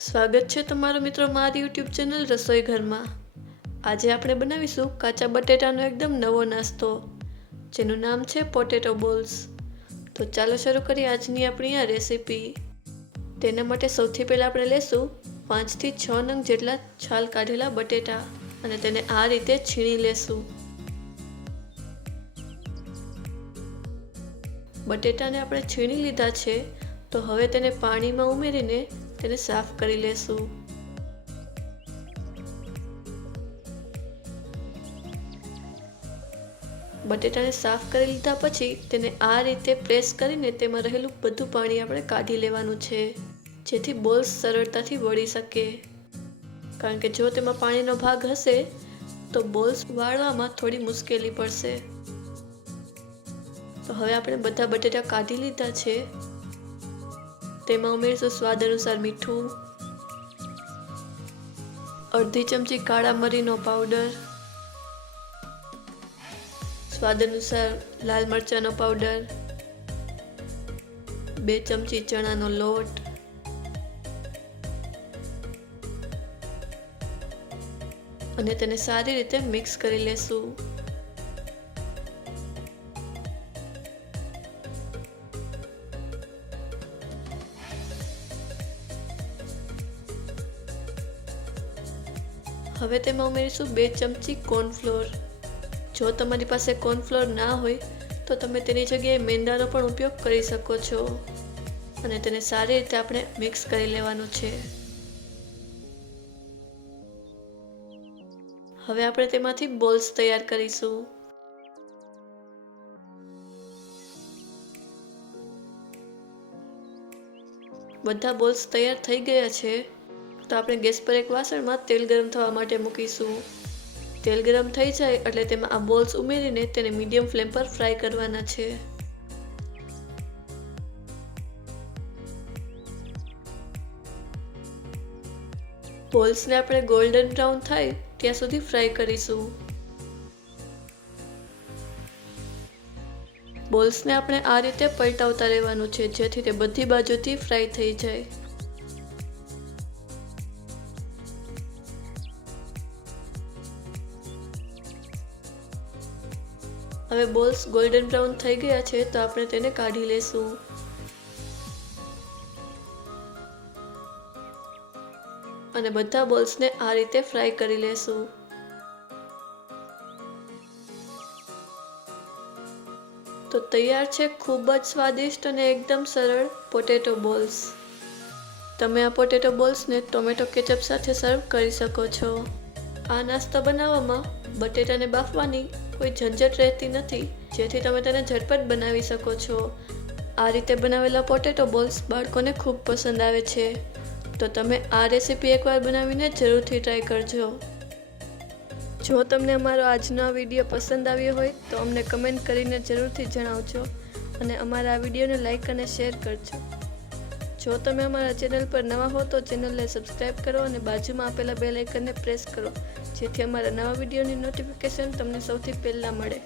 સ્વાગત છે તમારો મિત્રો મારી યુટ્યુબ ચેનલ રસોઈ ઘરમાં। આજે આપણે બનાવીશું કાચા બટેટાનો એકદમ નવો નાસ્તો જેનું નામ છે પોટેટો બોલ્સ। તો ચાલો શરૂ કરીએ આજની આપણી આ રેસીપી। તેના માટે સૌથી પહેલાં આપણે લેશું 5 થી 6 નંગ જેટલા છાલ કાઢેલા બટેટા અને તેને આ રીતે છીણી લેશું। બટેટાને આપણે છીણી લીધા છે તો હવે તેને પાણીમાં ઉમેરીને તેને સાફ કરી લેશું। બટેટાને સાફ કરી લીધા પછી તેને આ રીતે પ્રેસ કરીને તેમાં રહેલું બધું પાણી આપણે કાઢી લેવાનું છે જેથી બોલ્સ સરળતાથી વળી શકે। કારણ કે જો તેમાં પાણીનો ભાગ હશે તો બોલ્સ વાળવામાં થોડી મુશ્કેલી પડશે। તો હવે આપણે બધા બટેટા કાઢી લીધા છે। તેમાં ઉમેરીશું સ્વાદ અનુસાર મીઠું, અડધી ચમચી કાળા મરીનો પાવડર, સ્વાદ અનુસાર લાલ મરચાંનો પાવડર, 2 ચમચી ચણાનો લોટ અને તેને સારી રીતે મિક્સ કરી લેશું। હવે તેમાં ઉમેરીશું 2 ચમચી કોર્નફ્લોર। જો તમારી પાસે કોર્નફ્લોર ના હોય તો તમે તેની જગ્યાએ મેંદાનો પણ ઉપયોગ કરી શકો છો અને તેને સારી રીતે આપણે મિક્સ કરી લેવાનું છે। હવે આપણે તેમાંથી બોલ્સ તૈયાર કરીશું। બધા બોલ્સ તૈયાર થઈ ગયા છે તો આપણે ગેસ પર એક વાસણમાં તેલ ગરમ થવા માટે મૂકીશું। તેલ ગરમ થઈ જાય એટલે તેમાં આ બોલ્સ ઉમેરીને તેને મીડિયમ ફ્લેમ પર ફ્રાય કરવાના છે। બોલ્સને આપણે ગોલ્ડન બ્રાઉન થાય ત્યાં સુધી ફ્રાય કરીશું। બોલ્સને આપણે આ રીતે પલટાવતા રહેવાનું છે જેથી તે બધી બાજુથી ફ્રાય થઈ જાય। હવે બોલ્સ ગોલ્ડન બ્રાઉન થઈ ગયા છે તો આપણે તેને કાઢી લેશું। અને બધા બોલ્સને આ રીતે ફ્રાય કરી લેશું। તો તૈયાર છે ખૂબ જ સ્વાદિષ્ટ અને એકદમ સરળ પોટેટો બોલ્સ। તમે આ પોટેટો બોલ્સને ટોમેટો કેચઅપ સાથે સર્વ કરી શકો છો। આ નાસ્તો બનાવવામાં બટેટાને બાફવાની કોઈ ઝંઝટ રહેતી નથી જેથી તમે તેને ઝટપટ બનાવી શકો છો। આ રીતે બનાવેલા પોટેટો બોલ્સ બાળકોને ખૂબ પસંદ આવે છે તો તમે આ રેસીપી એકવાર બનાવીને જરૂરથી ટ્રાય કરજો। જો તમને અમારો આજનો આ વિડીયો પસંદ આવ્યો હોય તો અમને કમેન્ટ કરીને જરૂરથી જણાવજો અને અમારા આ વિડીયોને લાઈક અને શેર કરજો। જો તમે અમારા ચેનલ પર નવા હો તો ચેનલને સબસ્ક્રાઈબ કરો અને બાજુમાં આપેલા બેલ આઇકનને પ્રેસ કરો જેથી અમારા નવા વિડીયોની નોટિફિકેશન તમને સૌથી પહેલાં મળે।